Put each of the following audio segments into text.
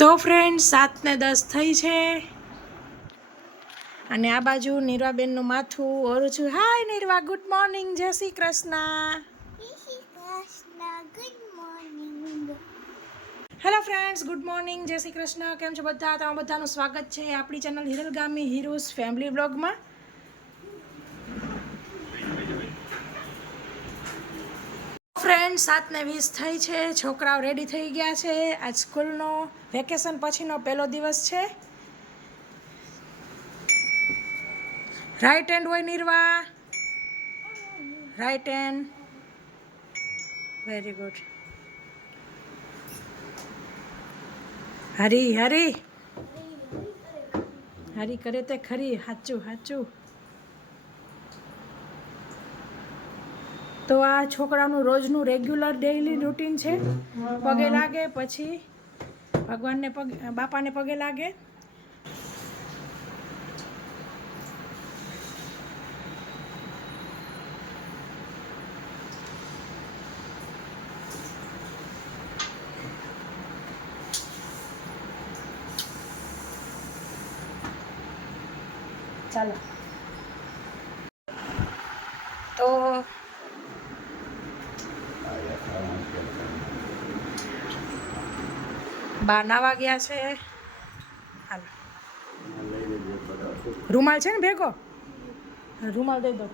તો ફ્રેન્ડ 7:10 થઈ છે અને આ બાજુ નીરવાબેનનું માથું ઓરું છું. હાય નીરવા, ગુડ મોર્નિંગ, જય Shri Krishna. Good morning. Hello friends, good morning, જય શ્રી કૃષ્ણ. કેમ છો બધા? તમારું બધાનું સ્વાગત છે આપણી ચેનલ હિરલ ગામી હીરોઝ ફેમિલી બ્લોગમાં. ફ્રેન્ડ 7:20 થઈ છે. છોકરાઓ રેડી થઈ ગયા છે. આજ સ્કૂલનો વેકેશન પછીનો પહેલો દિવસ છે. રાઈટ હેન્ડ હોય નીરવા, રાઈટ હેન્ડ, વેરી ગુડ. હરી હરી હરી કરે તે ખરી, હાચું હાચું. તો આ છોકરાનું રોજનું રેગ્યુલર ડેઈલી રૂટીન છે. પગે લાગે, પછી ભગવાનને પગે, બાપાને પગે લાગે, ચાલો. તો બા નાવા ગયા છે. હાલો, રૂમાલ છે ને ભેગો? રૂમાલ દઈ દો.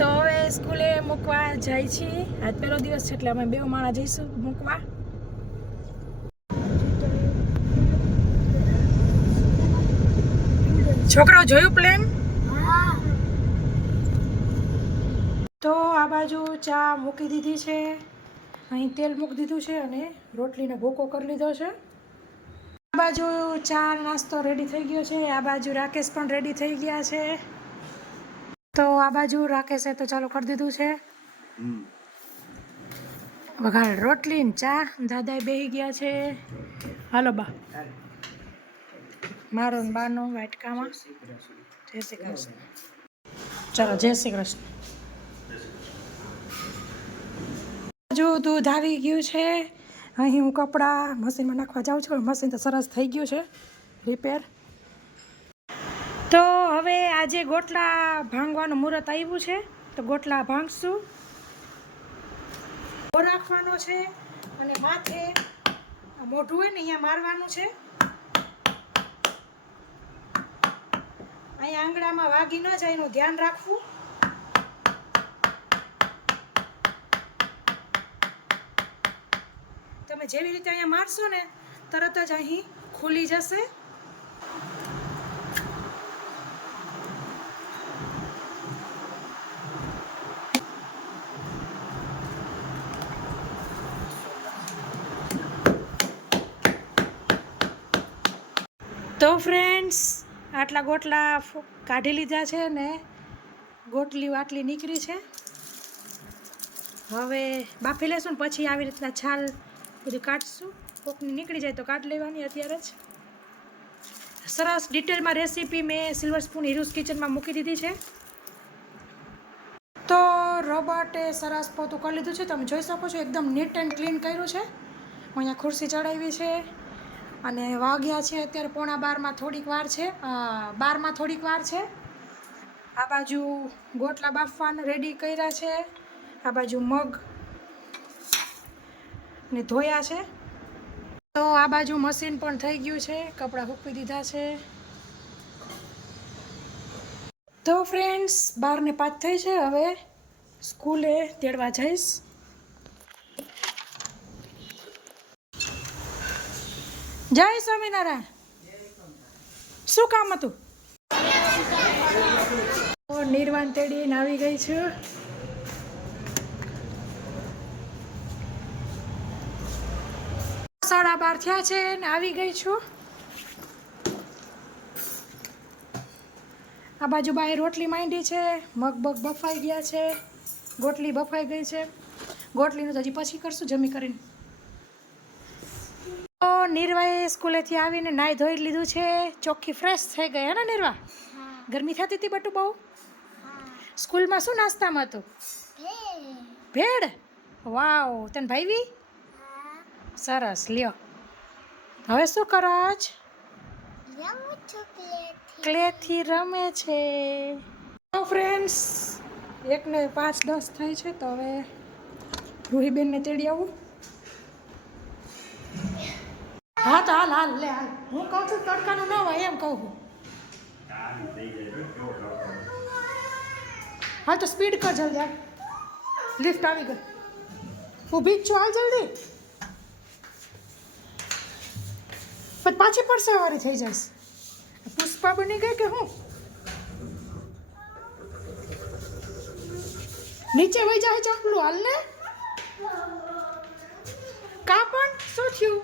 તો હવે સ્કૂલે મૂકવા જાય છીએ. આજ પહેલો દિવસ છે એટલે અમે 2 માણસ જઈશું મૂકવા. છોકરાઓ જોયું પ્લેન? તો આ બાજુ ચા મૂકી દીધી છે, અહીં તેલ મૂકી દીધું છે અને રોટલીનો ભૂકો કરી લીધો છે. આ બાજુ ચા નાસ્તો રેડી થઈ ગયો છે. આ બાજુ રાકેશ પણ રેડી થઈ ગયા છે. તો આ બાજુ રાકેશે તો ચાલુ કરી દીધું છે વઘાર રોટલી ને ચા. દાદાએ બેસી ગયા છે. હાલો બા, મારો ને બાનો વાટકામાં. જય શ્રી કૃષ્ણ. ચાલો, જય શ્રી કૃષ્ણ. જો દૂધ આવી ગયું છે. અહીં હું કપડાં મશીનમાં નાખવા જાઉં છું. મશીન તો સરસ થઈ ગયું છે રિપેર. તો હવે આજે ગોટલા ભાંગવાનું મુહૂર્ત આવ્યું છે, તો ગોટલા ભાંગશું. રાખવાનો છે અને માથે મોઢું હોય ને અહીંયા મારવાનું છે. અહીંયા આંગળામાં વાગી ન જાય એનું ધ્યાન રાખવું. તમે જેવી રીતે અહીંયા મારશો ને તરત જ અહીં ખુલી જશે. તો ફ્રેન્ડ્સ, આટલા ગોટલા કાઢી લીધા છે ને ગોટલી વાટલી નીકળી છે. હવે બાફી લેશું ને પછી આવી રીતના છાલ બધું કાઢશું. કોકની નીકળી જાય તો કાઢી લેવાની અત્યારે જ. સરસ ડિટેલમાં રેસીપી મેં સિલ્વર સ્પૂન હીરોઝ કિચનમાં મૂકી દીધી છે. તો રોબોટે સરસ પોતું કરી લીધું છે. તમે જોઈ શકો છો એકદમ નીટ એન્ડ ક્લીન કર્યું છે. હું અહીંયા ખુરશી ચડાવી છે અને વાગ્યા છે અત્યારે 11:15 થોડીક વાર છે, 12 થોડીક વાર છે. આ બાજુ ગોટલા બાફવાના રેડી કર્યા છે. આ બાજુ મગ ને ધોયા છે. તો આ બાજુ મશીન પણ થઈ ગયું છે, કપડાં સૂકવી દીધા છે. તો ફ્રેન્ડ્સ 12:05 થઈ છે. હવે સ્કૂલે તેડવા જઈશ. જય સ્વામિનારાયણ. શું કામ હતું? નિર્વાણ તેડીને આવી ગઈ છું. 12:30 થયા છે ને આવી ગઈ છું. આ બાજુ બાએ રોટલી માંડી છે. મગ બફાઈ ગયા છે. ગોટલી બફાઈ ગઈ છે. ગોટલીનું તો હજી પછી કરશું જમી કરીને. તો નિર્વાએ સ્કૂલેથી આવીને નાહી ધોઈ લીધું છે. ચોખ્ખી ફ્રેશ થઈ ગઈ હે ને નિર્વા? ગરમી થતી હતી બટુ બહુ? સ્કૂલમાં શું નાસ્તામાં હતું? ભેળ. વાવ, તને ભાવી? સરસ, લ્યો. હવે શું કરો છો? ક્લેથી રમે છે. તો ફ્રેન્ડ્સ, 1 ને 5:10 થાય છે, તો હવે રૂહીબેનને તેડી આવું. હા તો હાલ લે હાલ. હું કહું છું તડકાનું ન હોય એમ કહું છું. હા તો સ્પીડ કર જલ્દી. લિફ્ટ આવી ગઈ. ઊભી જ છું, હાલ જલ્દી. પછી પાછી પરસેવારી થઈ જઈશ. પુષ્પા બની ગઈ કે હું? નીચે વહી જાય ચાપલું, હાલ ને. કા પણ શું થયું?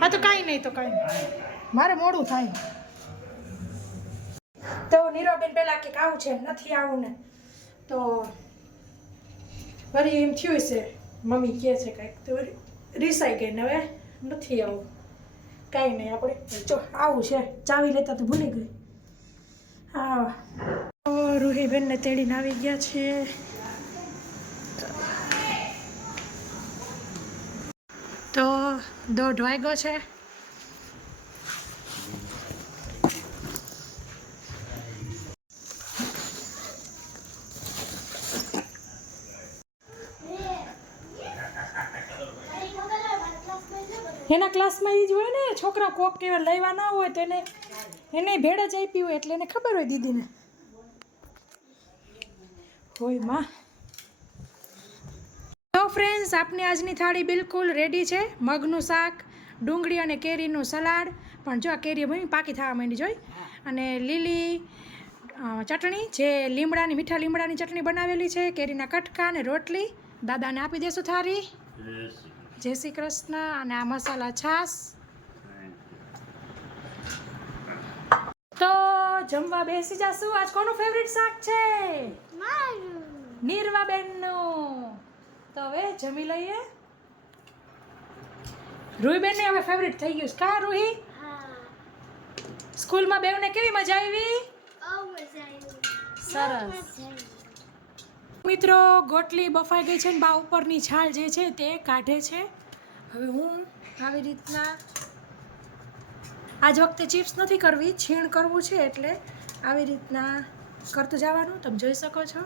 હા તો કાંઈ નહીં, તો કાંઈ નહીં, મારે મોડું થાય. તો નીરવબેન પહેલાં કે આવું છે, નથી આવું ને, તો વળી એમ થયું છે, મમ્મી કહે છે કંઈક, તો વળી રીસાઈ ગઈ ને હવે નથી આવું. કાંઈ નહીં, આપણે જો આવું છે, ચાવી લેતા તો ભૂલી ગઈ. હા, રૂહીબેનને તેડીને આવી ગયા છે. તો 1:30 વાગ્યો છે. એના ક્લાસમાં એ જ હોય ને, છોકરા કોક કેવા લેવા ના હોય તો એને ભેળ જ આપી હોય, એટલે એને ખબર હોય દીદીને. હોય માં. તો ફ્રેન્ડ્સ, આપની આજની થાળી બિલકુલ રેડી છે. મગનું શાક, ડુંગળી અને કેરીનું સલાડ, પણ જો આ કેરી બની પાકી થવા માંડી જોઈ, અને લીલી ચટણી, જે મીઠા લીમડાની ચટણી બનાવેલી છે, કેરીના કટકા અને રોટલી. દાદાને આપી દેશું થાળી. જય શ્રી કૃષ્ણ. અને આ મસાલા છાશ. તો જમવા બેસી જાશું. આજ કોનું ફેવરિટ શાક છે? નીરવાબેનનું. તો હવે જમી લઈએ. રૂહીબેનને હવે ફેવરિટ થઈ ગયું. કા રૂહી? સ્કૂલમાં બેવને કેવી મજા આવી? સરસ. મિત્રો, ગોટલી બફાઈ ગઈ છે ને બા ઉપરની છાલ જે છે તે કાઢે છે. હવે હું આવી રીતના આજ વખતે ચિપ્સ નથી કરવી, છીણ કરવું છે, એટલે આવી રીતના કરતું જવાનું. તમે જોઈ શકો છો.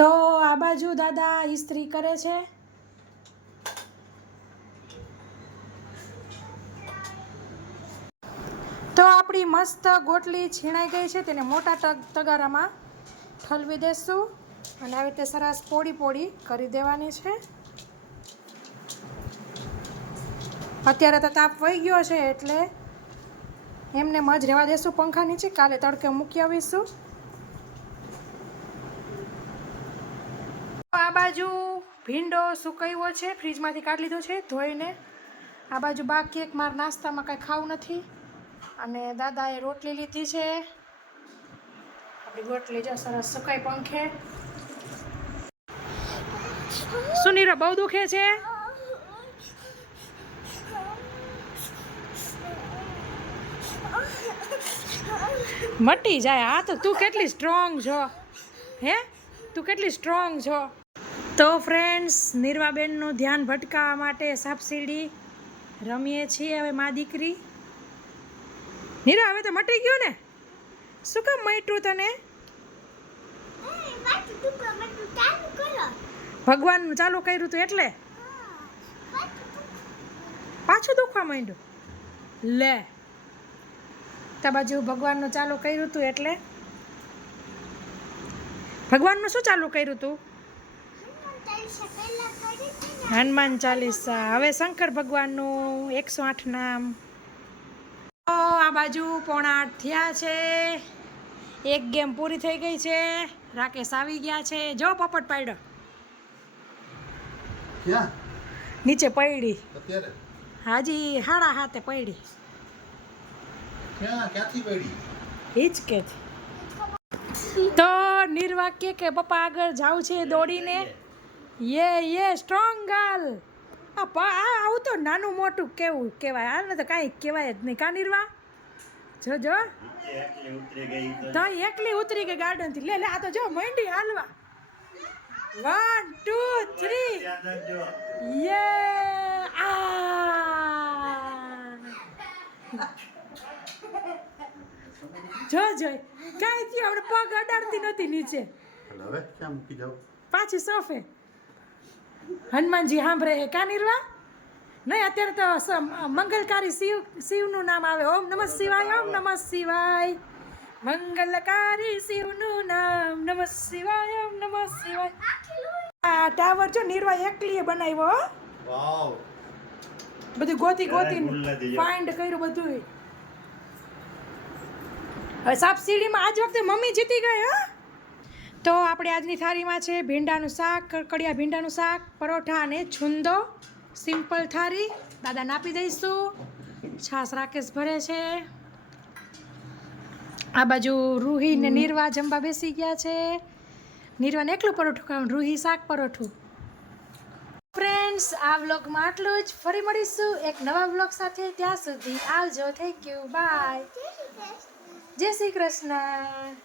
તો આ બાજુ દાદા ઇસ્ત્રી કરે છે. તો આપણી મસ્ત ગોટલી છીણાઈ ગઈ છે, તેને મોટા તગારામાં ઠલવી દેશું અને આવી રીતે સરસ પોડી કરી દેવાની છે. અત્યારે તો તાપ વહી ગયો છે, એટલે એમને મજ રહેવા દેશું પંખા નીચે. કાલે તડકે મૂકી આવીશું. આ બાજુ ભીંડો સુકાયો છે, ફ્રીજમાંથી કાઢી લીધો છે ધોઈને. આ બાજુ બાકી એક મારા નાસ્તામાં કાંઈ ખાવું નથી, અને દાદાએ રોટલી લીધી છે. આપણી રોટલી જો સરસ સુકાઈ પંખે. સુનીરા બહુ દુખે છે. મટી જાય. હા તો તું કેટલી સ્ટ્રોંગ છો, હે? તું કેટલી સ્ટ્રોંગ છો. તો ફ્રેન્ડ્સ, નીરવાબેનનું ધ્યાન ભટકાવવા માટે સાપસીડી રમીએ છીએ હવે મા દીકરી. નીરા, હવે તો મટી ગયું ને? શું કામ મટ્યું તને? ભગવાનનું ચાલુ કર્યું હતું એટલે પાછું દુખવા માંડ્યું. લે, તા બાજુ ભગવાનનું ચાલુ કર્યું હતું એટલે ભગવાનનું શું ચાલુ કર્યું હતું? હનુમાન ચાલીસા. હવે શંકર ભગવાનનું 108 નામ. આ બાજુ 7:45 થયા છે. એક ગેમ પૂરી થઈ ગઈ છે. રાકેશ આવી ગયા છે. જો પોપટ પાડ્યો. ક્યાં? નીચે પડી. અત્યારે હાજી 7:30 પડી. ક્યાંથી પડી? હિચકે. તો નિર્વા કે પપ્પા આગળ જાવ છે દોડીને. યે સ્ટ્રોંગ ગર્લ. આવું તો નાનું મોટું કેવું કહેવાય? હાલ ને તો કાંઈ કહેવાય જ નહીં. કા નિર્વા? જો જો તો એકલી ઉતરી ગઈ ગાર્ડન થી. લે લે આ તો જો મંડી હાલવા. 1 2 3 યે આ જો જો કાઈ થી આપણે પગ અડાડતી નહોતી નીચે. હવે ક્યાં મૂકી જાવ? પાછી સોફે. હનુમાનજી સાંભળે કાનિરવા નહીં અત્યારે તો મંગલકારી શિવનું નામ આવે. ઓમ નમઃ શિવાય, ઓમ નમઃ શિવાય. મંગલકારી શિવનું નામ નમઃ શિવાય, ઓમ નમઃ શિવાય. આ ટાવર જો નિર્વા એકલીએ બનાવ્યો. વાવ, બધું ગોતી ફાઇન્ડ કર્યું બધું. હવે સાપ સીડીમાં આજ વખતે મમ્મી જીતી ગઈ. હા તો આપણે આજની થાળીમાં છે ભીંડાનું શાક, કડકડિયા ભીંડાનું શાક, પરોઠા અને છુંદો. સિમ્પલ થાળી દાદાને આપી દઈશું. છાશ રાકેશ ભરે છે. આ બાજુ રૂહી ને નિર્વા જમવા બેસી ગયા છે. નિર્વાને એકલું પરોઠું ખાવાનું, રૂહી શાક પરોઠું. ફ્રેન્ડ્સ આ વ્લોગમાં આટલું જ. ફરી મળીશું એક નવા વ્લોગ સાથે. ત્યાં સુધી આવજો. થેન્ક યુ, બાય, જય શ્રી કૃષ્ણ.